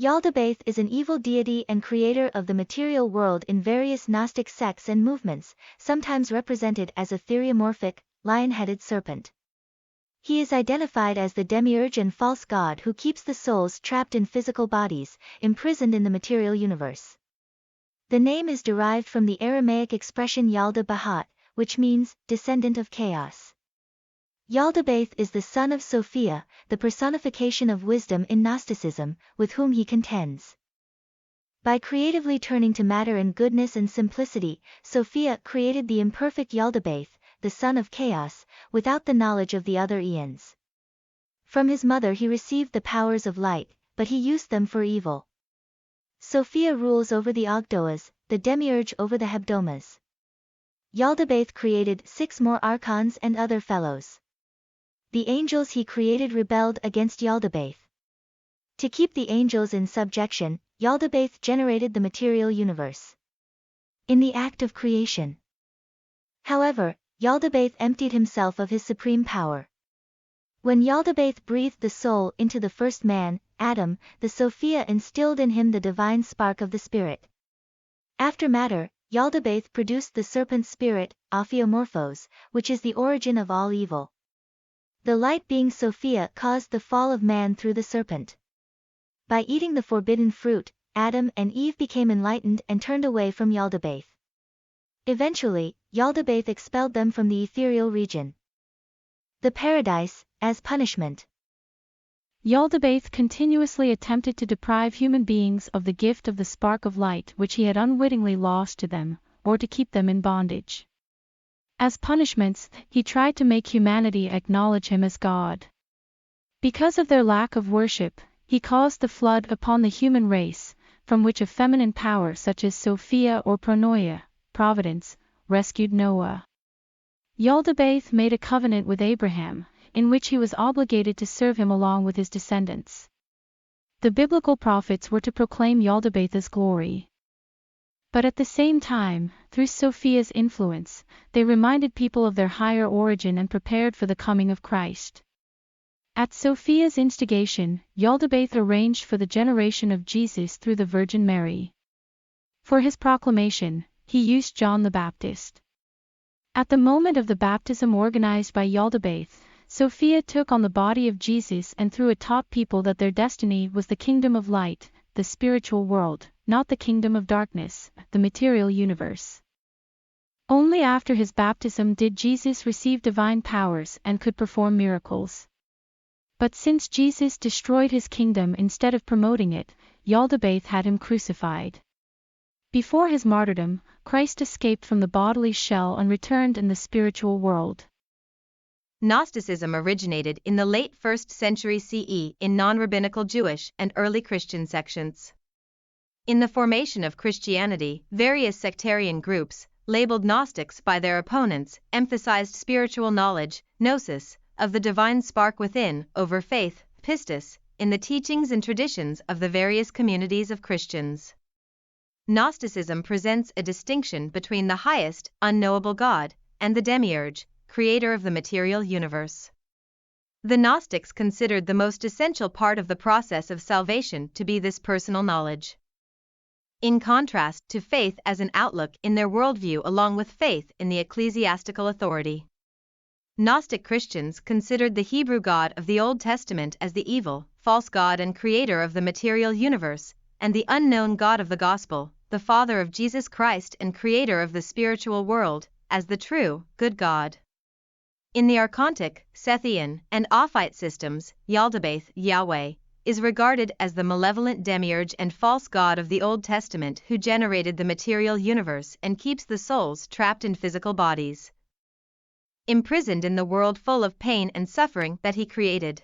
Yaldabaoth is an evil deity and creator of the material world in various Gnostic sects and movements, sometimes represented as a theriomorphic, lion-headed serpent. He is identified as the demiurge and false god who keeps the souls trapped in physical bodies, imprisoned in the material universe. The name is derived from the Aramaic expression Yaldabaoth, which means, descendant of chaos. Yaldabaoth is the son of Sophia, the personification of wisdom in Gnosticism, with whom he contends. By creatively turning to matter and goodness and simplicity, Sophia created the imperfect Yaldabaoth, the son of chaos, without the knowledge of the other eons. From his mother he received the powers of light, but he used them for evil. Sophia rules over the Ogdoas, the demiurge over the Hebdomas. Yaldabaoth created 6 more Archons and other fellows. The angels he created rebelled against Yaldabaoth. To keep the angels in subjection, Yaldabaoth generated the material universe. In the act of creation. However, Yaldabaoth emptied himself of his supreme power. When Yaldabaoth breathed the soul into the first man, Adam, the Sophia instilled in him the divine spark of the spirit. After matter, Yaldabaoth produced the serpent spirit, Ophiomorphos, which is the origin of all evil. The light being Sophia caused the fall of man through the serpent. By eating the forbidden fruit, Adam and Eve became enlightened and turned away from Yaldabaoth. Eventually, Yaldabaoth expelled them from the ethereal region. The paradise, as punishment. Yaldabaoth continuously attempted to deprive human beings of the gift of the spark of light which he had unwittingly lost to them, or to keep them in bondage. As punishments, he tried to make humanity acknowledge him as God. Because of their lack of worship, he caused the flood upon the human race, from which a feminine power such as Sophia or Pronoia, Providence, rescued Noah. Yaldabaoth made a covenant with Abraham, in which he was obligated to serve him along with his descendants. The biblical prophets were to proclaim Yaldabaoth's glory. But at the same time, through Sophia's influence, they reminded people of their higher origin and prepared for the coming of Christ. At Sophia's instigation, Yaldabaoth arranged for the generation of Jesus through the Virgin Mary. For his proclamation, he used John the Baptist. At the moment of the baptism organized by Yaldabaoth, Sophia took on the body of Jesus and through it taught people that their destiny was the kingdom of light, the spiritual world, not the kingdom of darkness, the material universe. Only after his baptism did Jesus receive divine powers and could perform miracles. But since Jesus destroyed his kingdom instead of promoting it, Yaldabaoth had him crucified. Before his martyrdom, Christ escaped from the bodily shell and returned in the spiritual world. Gnosticism originated in the late 1st century CE in non-rabbinical Jewish and early Christian sections. In the formation of Christianity, various sectarian groups, labeled Gnostics by their opponents, emphasized spiritual knowledge, gnosis, of the divine spark within, over faith, pistis, in the teachings and traditions of the various communities of Christians. Gnosticism presents a distinction between the highest, unknowable God, and the demiurge, creator of the material universe. The Gnostics considered the most essential part of the process of salvation to be this personal knowledge. In contrast to faith as an outlook in their worldview along with faith in the ecclesiastical authority. Gnostic Christians considered the Hebrew God of the Old Testament as the evil, false God and creator of the material universe, and the unknown God of the Gospel, the Father of Jesus Christ and creator of the spiritual world, as the true, good God. In the Archontic, Sethian, and Ophite systems, Yaldabaoth, Yahweh, is regarded as the malevolent demiurge and false god of the Old Testament who generated the material universe and keeps the souls trapped in physical bodies, imprisoned in the world full of pain and suffering that he created.